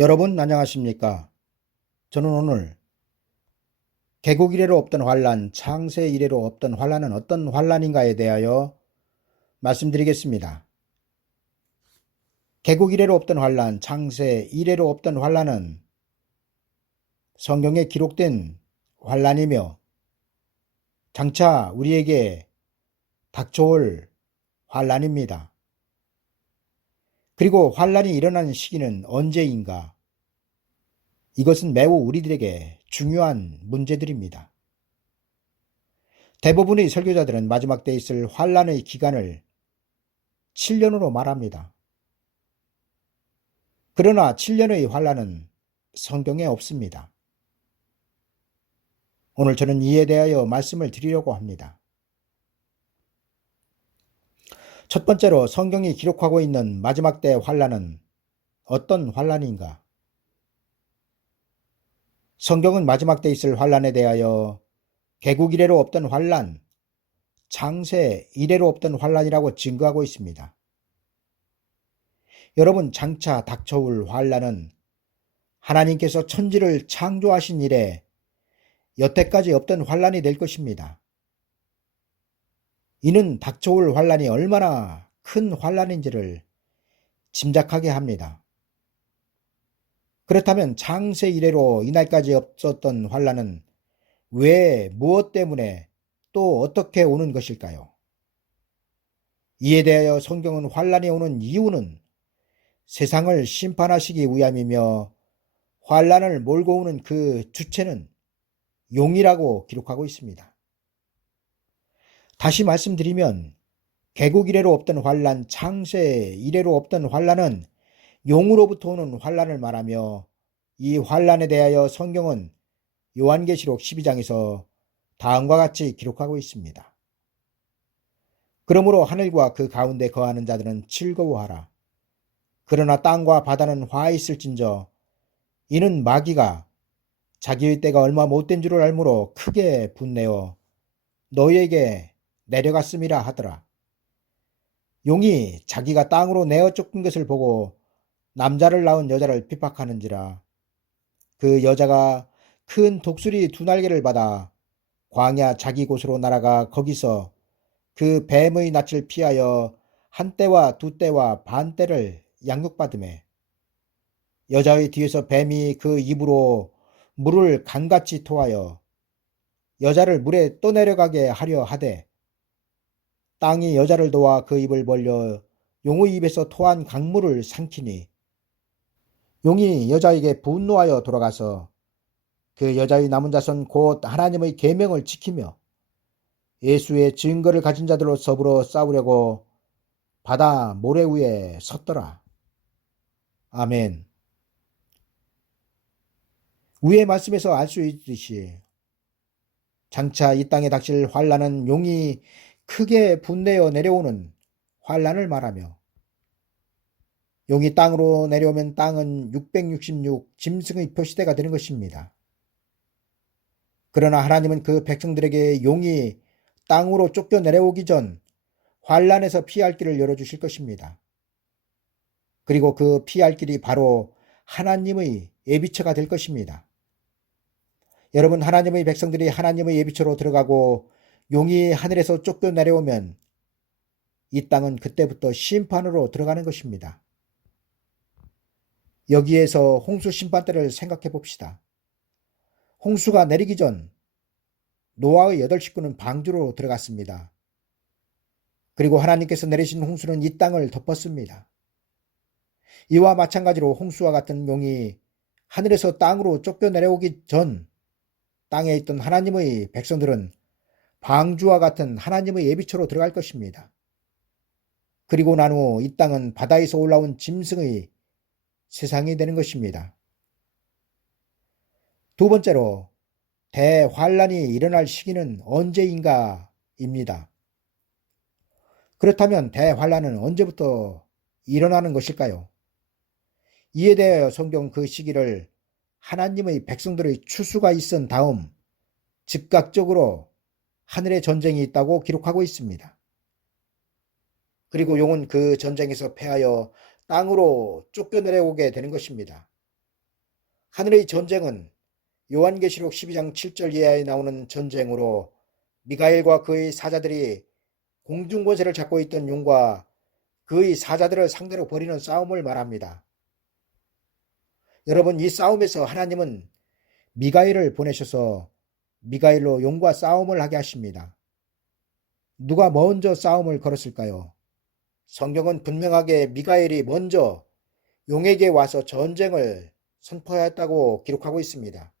여러분 안녕하십니까? 저는 오늘 개국 이래로 없던 환란, 창세 이래로 없던 환란은 어떤 환란인가에 대하여 말씀드리겠습니다. 개국 이래로 없던 환란, 창세 이래로 없던 환란은 성경에 기록된 환란이며 장차 우리에게 닥쳐올 환란입니다. 그리고 환란이 일어나는 시기는 언제인가? 이것은 매우 우리들에게 중요한 문제들입니다. 대부분의 설교자들은 마지막 때에 있을 환란의 기간을 7년으로 말합니다. 그러나 7년의 환란은 성경에 없습니다. 오늘 저는 이에 대하여 말씀을 드리려고 합니다. 첫 번째로 성경이 기록하고 있는 마지막 때의 환란은 어떤 환란인가? 성경은 마지막 때에 있을 환란에 대하여 개국 이래로 없던 환란, 창세 이래로 없던 환란이라고 증거하고 있습니다. 여러분, 장차 닥쳐올 환란은 하나님께서 천지를 창조하신 이래 여태까지 없던 환란이 될 것입니다. 이는 닥쳐올 환란이 얼마나 큰 환란인지를 짐작하게 합니다. 그렇다면 창세 이래로 이날까지 없었던 환란은 왜 무엇 때문에 또 어떻게 오는 것일까요? 이에 대하여 성경은 환란이 오는 이유는 세상을 심판하시기 위함이며 환란을 몰고 오는 그 주체는 용이라고 기록하고 있습니다. 다시 말씀드리면 개국 이래로 없던 환란, 창세 이래로 없던 환란은 용으로부터 오는 환란을 말하며 이 환란에 대하여 성경은 요한계시록 12장에서 다음과 같이 기록하고 있습니다. 그러므로 하늘과 그 가운데 거하는 자들은 즐거워하라. 그러나 땅과 바다는 화 있을진저 이는 마귀가 자기의 때가 얼마 못된 줄을 알므로 크게 분내어 너희에게 내려갔음이라 하더라. 용이 자기가 땅으로 내어 쫓긴 것을 보고 남자를 낳은 여자를 핍박하는지라. 그 여자가 큰 독수리 두 날개를 받아 광야 자기 곳으로 날아가 거기서 그 뱀의 낯을 피하여 한 때와 두 때와 반 때를 양육받으매 여자의 뒤에서 뱀이 그 입으로 물을 강같이 토하여 여자를 물에 떠내려가게 하려 하되 땅이 여자를 도와 그 입을 벌려 용의 입에서 토한 강물을 삼키니 용이 여자에게 분노하여 돌아가서 그 여자의 남은 자손 곧 하나님의 계명을 지키며 예수의 증거를 가진 자들로 서불어 싸우려고 바다 모래 위에 섰더라. 아멘. 위의 말씀에서 알 수 있듯이 장차 이 땅에 닥칠 환란은 용이 크게 분내어 내려오는 환란을 말하며 용이 땅으로 내려오면 땅은 666 짐승의 표시대가 되는 것입니다. 그러나 하나님은 그 백성들에게 용이 땅으로 쫓겨 내려오기 전 환란에서 피할 길을 열어주실 것입니다. 그리고 그 피할 길이 바로 하나님의 예비처가 될 것입니다. 여러분, 하나님의 백성들이 하나님의 예비처로 들어가고 용이 하늘에서 쫓겨 내려오면 이 땅은 그때부터 심판으로 들어가는 것입니다. 여기에서 홍수 심판 때를 생각해 봅시다. 홍수가 내리기 전 노아의 8식구는 방주로 들어갔습니다. 그리고 하나님께서 내리신 홍수는 이 땅을 덮었습니다. 이와 마찬가지로 홍수와 같은 용이 하늘에서 땅으로 쫓겨 내려오기 전 땅에 있던 하나님의 백성들은 방주와 같은 하나님의 예비처로 들어갈 것입니다. 그리고 난 후 이 땅은 바다에서 올라온 짐승의 세상이 되는 것입니다. 두 번째로 대환란이 일어날 시기는 언제인가입니다. 그렇다면 대환란은 언제부터 일어나는 것일까요? 이에 대하여 성경 그 시기를 하나님의 백성들의 추수가 있은 다음 즉각적으로 하늘의 전쟁이 있다고 기록하고 있습니다. 그리고 용은 그 전쟁에서 패하여 땅으로 쫓겨내려오게 되는 것입니다. 하늘의 전쟁은 요한계시록 12장 7절 이하에 나오는 전쟁으로 미가엘과 그의 사자들이 공중 권세를 잡고 있던 용과 그의 사자들을 상대로 벌이는 싸움을 말합니다. 여러분, 이 싸움에서 하나님은 미가엘을 보내셔서 미가엘로 용과 싸움을 하게 하십니다. 누가 먼저 싸움을 걸었을까요? 성경은 분명하게 미가엘이 먼저 용에게 와서 전쟁을 선포하였다고 기록하고 있습니다.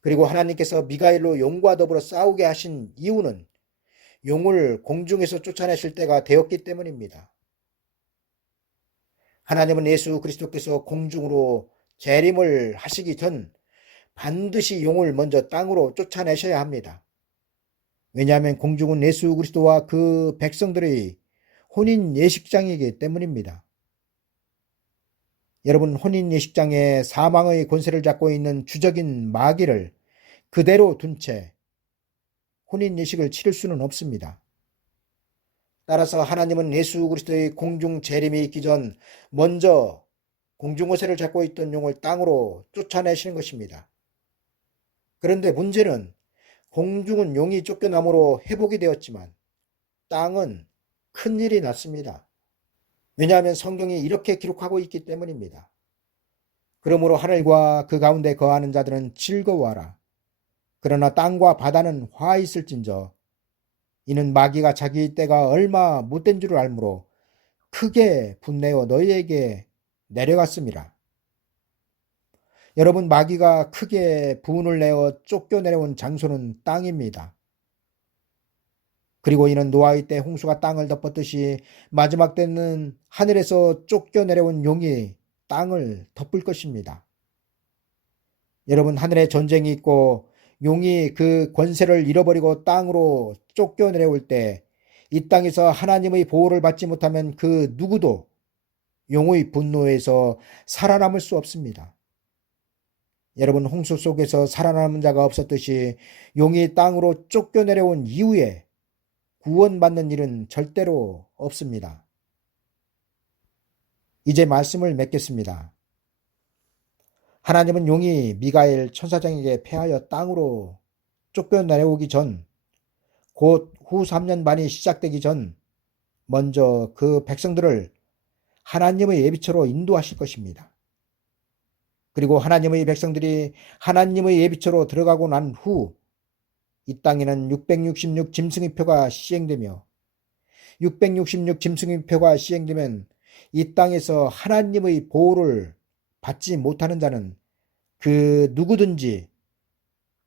그리고 하나님께서 미가엘로 용과 더불어 싸우게 하신 이유는 용을 공중에서 쫓아내실 때가 되었기 때문입니다. 하나님은 예수 그리스도께서 공중으로 재림을 하시기 전 반드시 용을 먼저 땅으로 쫓아내셔야 합니다. 왜냐하면 공중은 예수 그리스도와 그 백성들의 혼인 예식장이기 때문입니다. 여러분, 혼인 예식장에 사망의 권세를 잡고 있는 주적인 마귀를 그대로 둔 채 혼인 예식을 치를 수는 없습니다. 따라서 하나님은 예수 그리스도의 공중 재림이 있기 전 먼저 공중 권세를 잡고 있던 용을 땅으로 쫓아내시는 것입니다. 그런데 문제는 공중은 용이 쫓겨남으로 회복이 되었지만 땅은 큰일이 났습니다. 왜냐하면 성경이 이렇게 기록하고 있기 때문입니다. 그러므로 하늘과 그 가운데 거하는 자들은 즐거워하라. 그러나 땅과 바다는 화 있을진저 이는 마귀가 자기 때가 얼마 못된 줄을 알므로 크게 분내어 너희에게 내려갔습니다. 여러분, 마귀가 크게 분을 내어 쫓겨내려온 장소는 땅입니다. 그리고 이는 노아의 때 홍수가 땅을 덮었듯이 마지막 때는 하늘에서 쫓겨내려온 용이 땅을 덮을 것입니다. 여러분, 하늘에 전쟁이 있고 용이 그 권세를 잃어버리고 땅으로 쫓겨내려올 때 이 땅에서 하나님의 보호를 받지 못하면 그 누구도 용의 분노에서 살아남을 수 없습니다. 여러분, 홍수 속에서 살아남은 자가 없었듯이 용이 땅으로 쫓겨내려온 이후에 구원받는 일은 절대로 없습니다. 이제 말씀을 맺겠습니다. 하나님은 용이 미가엘 천사장에게 패하여 땅으로 쫓겨내려오기 전, 곧 후 3년 반이 시작되기 전 먼저 그 백성들을 하나님의 예비처로 인도하실 것입니다. 그리고 하나님의 백성들이 하나님의 예비처로 들어가고 난 후 이 땅에는 666 짐승의표가 시행되며 666 짐승의표가 시행되면 이 땅에서 하나님의 보호를 받지 못하는 자는 그 누구든지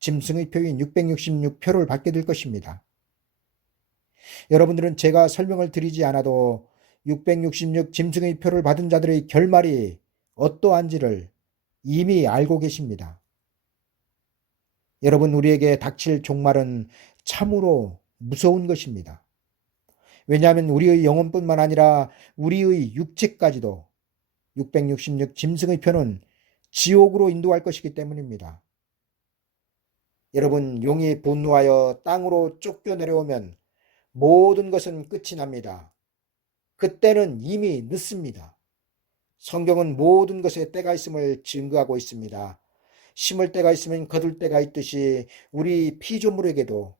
짐승의 표인 666표를 받게 될 것입니다. 여러분들은 제가 설명을 드리지 않아도 666 짐승의 표를 받은 자들의 결말이 어떠한지를 이미 알고 계십니다. 여러분, 우리에게 닥칠 종말은 참으로 무서운 것입니다. 왜냐하면 우리의 영혼뿐만 아니라 우리의 육체까지도 666 짐승의 표는 지옥으로 인도할 것이기 때문입니다. 여러분, 용이 분노하여 땅으로 쫓겨내려오면 모든 것은 끝이 납니다. 그때는 이미 늦습니다. 성경은 모든 것에 때가 있음을 증거하고 있습니다. 심을 때가 있으면 거둘 때가 있듯이 우리 피조물에게도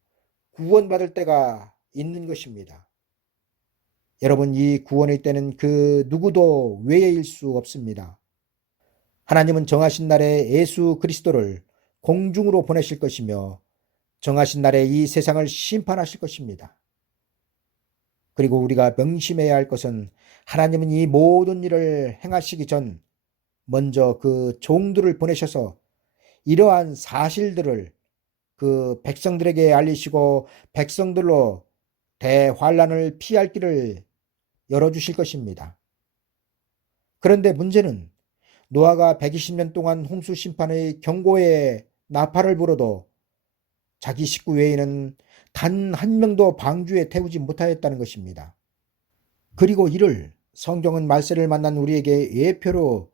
구원받을 때가 있는 것입니다. 여러분, 이 구원의 때는 그 누구도 외일 수 없습니다. 하나님은 정하신 날에 예수 그리스도를 공중으로 보내실 것이며 정하신 날에 이 세상을 심판하실 것입니다. 그리고 우리가 명심해야 할 것은 하나님은 이 모든 일을 행하시기 전 먼저 그 종들을 보내셔서 이러한 사실들을 그 백성들에게 알리시고 백성들로 대환란을 피할 길을 열어주실 것입니다. 그런데 문제는 노아가 120년 동안 홍수 심판의 경고에 나팔을 불어도 자기 식구 외에는 단 한 명도 방주에 태우지 못하였다는 것입니다. 그리고 이를 성경은 말세를 만난 우리에게 예표로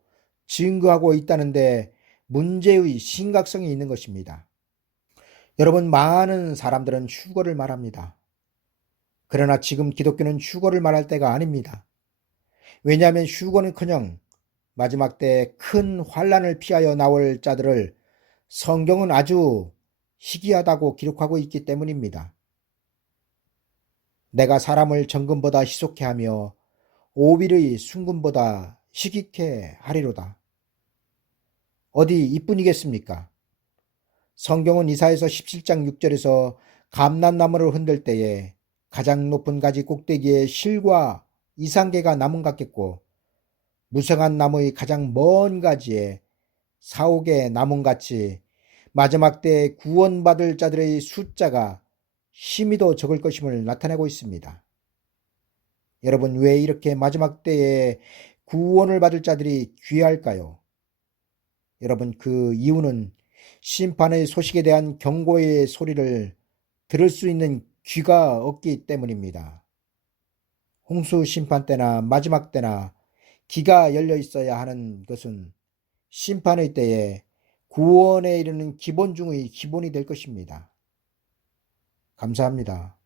증거하고 있다는데 문제의 심각성이 있는 것입니다. 여러분, 많은 사람들은 휴거를 말합니다. 그러나 지금 기독교는 휴거를 말할 때가 아닙니다. 왜냐하면 휴거는커녕 마지막 때 큰 환란을 피하여 나올 자들을 성경은 아주 희귀하다고 기록하고 있기 때문입니다. 내가 사람을 정금보다 희속케 하며 오빌의 순금보다 희귀케 하리로다. 어디 이뿐이겠습니까? 성경은 이사야서 17장 6절에서 감람나무를 흔들 때에 가장 높은 가지 꼭대기에 실과 이상계가 나무 같겠고 무성한 나무의 가장 먼 가지에 사옥의 나무같이 마지막 때에 구원받을 자들의 숫자가 심히도 적을 것임을 나타내고 있습니다. 여러분, 왜 이렇게 마지막 때에 구원을 받을 자들이 귀할까요? 여러분, 그 이유는 심판의 소식에 대한 경고의 소리를 들을 수 있는 귀가 없기 때문입니다. 홍수 심판 때나 마지막 때나 귀가 열려 있어야 하는 것은 심판의 때에 구원에 이르는 기본 중의 기본이 될 것입니다. 감사합니다.